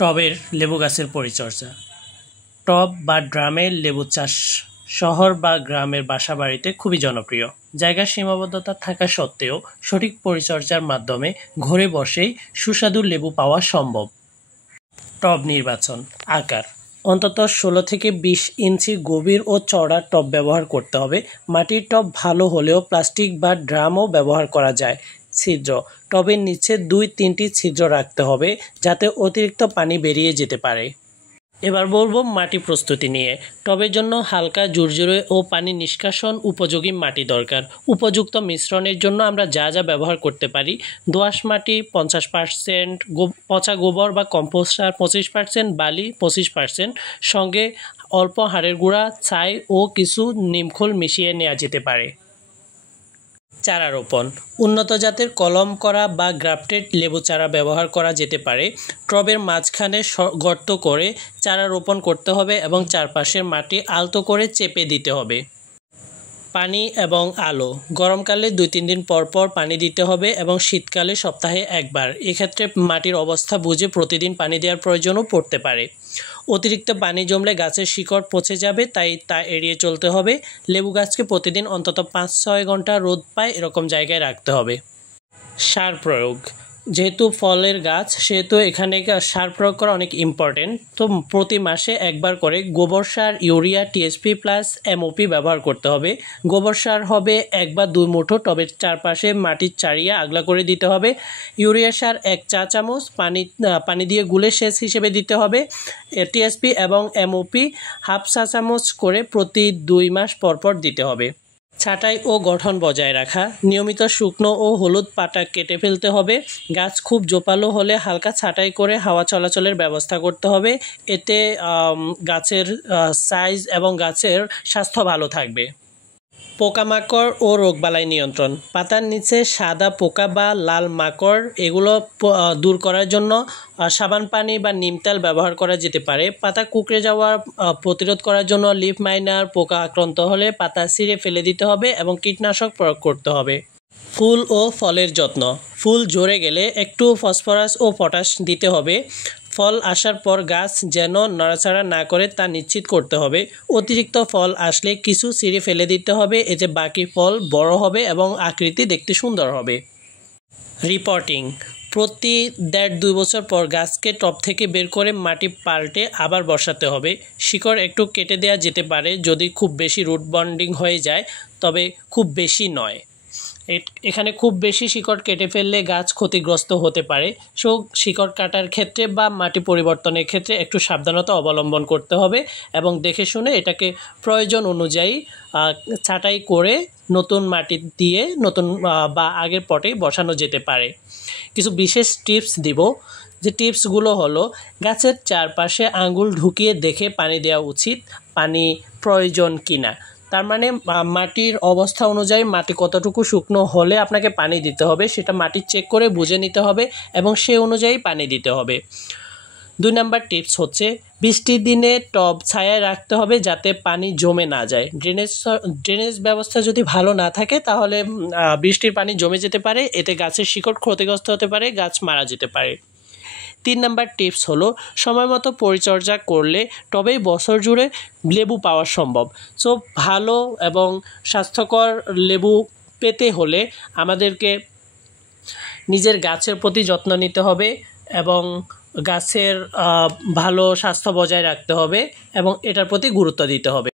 টবের লেবু গাছের পরিচর্যা। টব বা ড্রামের লেবু চাষ শহর বা গ্রামের বাসাবাড়িতে খুবই জনপ্রিয়। জায়গার সীমাবদ্ধতা থাকা সত্ত্বেও সঠিক পরিচর্যার মাধ্যমে ঘরে বসেই সুস্বাদু লেবু পাওয়া সম্ভব। টব নির্বাচন। আকার অন্তত 16 থেকে 20 ইঞ্চি গভীর ও চওড়া টব ব্যবহার করতে হবে। মাটির টব ভালো হলেও প্লাস্টিক বা ড্রামও ব্যবহার করা যায়। ছিদ্র টবের নিচে 2-3টি ছিদ্র রাখতে হবে যাতে অতিরিক্ত পানি বেরিয়ে যেতে পারে। এবার বলবো মাটি প্রস্তুতি নিয়ে। টবের জন্য হালকা ঝুরঝুরে ও পানি নিষ্কাশন উপযোগী মাটি দরকার। উপযুক্ত মিশ্রণের জন্য আমরা যা যা ব্যবহার করতে পারি: দোআঁশ মাটি 50%, পচা গোবর বা কম্পোস্ট সার 25%, বালি 25%, সঙ্গে অল্প হাড়ের গুঁড়া, ছাই ও কিছু নিমখোল মিশিয়ে নেওয়া যেতে পারে। চারা রোপণ। উন্নত জাতের কলম করা বা গ্রাফটেড লেবু চারা ব্যবহার করা যেতে পারে। টবের মাঝখানে গর্ত করে চারা রোপণ করতে হবে এবং চারপাশের মাটি আলতো করে চেপে দিতে হবে। পানি এবং আলো। গরমকালে 2-3 দিন পর পর পানি দিতে হবে এবং শীতকালে সপ্তাহে একবার। এক্ষেত্রে মাটির অবস্থা বুঝে প্রতিদিন পানি দেওয়ার প্রয়োজনও পড়তে পারে। অতিরিক্ত পানি জমলে গাছের শিকড় পচে যাবে, তাই তা এড়িয়ে চলতে হবে। লেবু গাছকে প্রতিদিন অন্তত 5-6 ঘন্টা রোদ পায় এরকম জায়গায় রাখতে হবে। সার প্রয়োগ। যেহেতু ফলের গাছ সেহেতু এখানে সার প্রয়োগ করা অনেক ইম্পর্টেন্ট। তো প্রতি মাসে একবার করে গোবর সার, ইউরিয়া, টিএসপি প্লাস এমওপি ব্যবহার করতে হবে। গোবর সার হবে 1 বা 2 মুঠো টবের চারপাশে মাটির চারিয়ে আগলা করে দিতে হবে। ইউরিয়া সার 1 চা চামচ পানি দিয়ে গুলে সেচ হিসেবে দিতে হবে। টিএসপি এবং এমওপি হাফ চা চামচ করে প্রতি 2 মাস পরপর দিতে হবে। ছাঁটাই ও গঠন বজায় রাখা। নিয়মিত শুকনো ও হলুদ পাতা কেটে ফেলতে হবে। গাছ খুব জোপালো হলে হালকা ছাঁটাই করে হাওয়া চলাচলের ব্যবস্থা করতে হবে। এতে গাছের সাইজ এবং গাছের স্বাস্থ্য ভালো থাকবে। পোকামাকড় ও রোগবালাই নিয়ন্ত্রণ। পাতার নিচে সাদা পোকা বা লাল মাকড় এগুলো দূর করার জন্য সাবান পানি বা নিম তেল ব্যবহার করা যেতে পারে। পাতা কুঁকড়ে যাওয়া প্রতিরোধ করার জন্য লিফ মাইনার, পোকা আক্রান্ত হলে পাতা ছিঁড়ে ফেলে দিতে হবে এবং কীটনাশক প্রয়োগ করতে হবে। ফুল ও ফলের যত্ন। ফুল ঝরে গেলে একটু ফসফরাস ও পটাশ দিতে হবে। ফল আসার পর গাছ যেন নড়াচড়া না করে তা নিশ্চিত করতে হবে। অতিরিক্ত ফল আসলে কিছু ছিঁড়ে ফেলে দিতে হবে, এতে বাকি ফল বড় হবে এবং আকৃতি দেখতে সুন্দর হবে। রিপোর্টিং। প্রতি 1.5-2 বছর পর গাছকে টব থেকে বের করে মাটি পাল্টে আবার বসাতে হবে। শিকড় একটু কেটে দেওয়া যেতে পারে যদি খুব বেশি রুট বন্ডিং হয়ে যায়, তবে খুব বেশি নয়। এখানে খুব বেশি শিকড় কেটে ফেললে গাছ ক্ষতিগ্রস্ত হতে পারে। সো শিকড় কাটার ক্ষেত্রে বা মাটি পরিবর্তনের ক্ষেত্রে একটু সাবধানতা অবলম্বন করতে হবে এবং দেখে শুনে এটাকে প্রয়োজন অনুযায়ী ছাঁটাই করে নতুন মাটি দিয়ে নতুন বা আগের পটে বসানো যেতে পারে। কিছু বিশেষ টিপস দিব, যে টিপসগুলো হলো: গাছের চারপাশে আঙ্গুল ঢুকিয়ে দেখে পানি দেওয়া উচিত, পানি প্রয়োজন কিনা। তার মানে মাটির অবস্থা অনুযায়ী মাটি কতটুকু শুকনো হলে আপনাকে পানি দিতে হবে সেটা মাটি চেক করে বুঝে নিতে হবে এবং সে অনুযায়ী পানি দিতে হবে। 2 নাম্বার টিপস হচ্ছে বৃষ্টির দিনে টব ছায়ায় রাখতে হবে যাতে পানি জমে না যায়। ড্রেনেজ ব্যবস্থা যদি ভালো না থাকে তাহলে বৃষ্টির পানি জমে যেতে পারে, এতে গাছের শিকড় ক্ষতিগ্রস্ত হতে পারে, গাছ মারা যেতে পারে। 3 নাম্বার টিপস হলো সময় মতো পরিচর্যা করলে টবেই বছর জুড়ে লেবু পাওয়া সম্ভব। সো ভালো এবং স্বাস্থ্যকর লেবু পেতে হলে আমাদেরকে নিজের গাছের প্রতি যত্ন নিতে হবে এবং গাছের ভালো স্বাস্থ্য বজায় রাখতে হবে এবং এটার প্রতি গুরুত্ব দিতে হবে।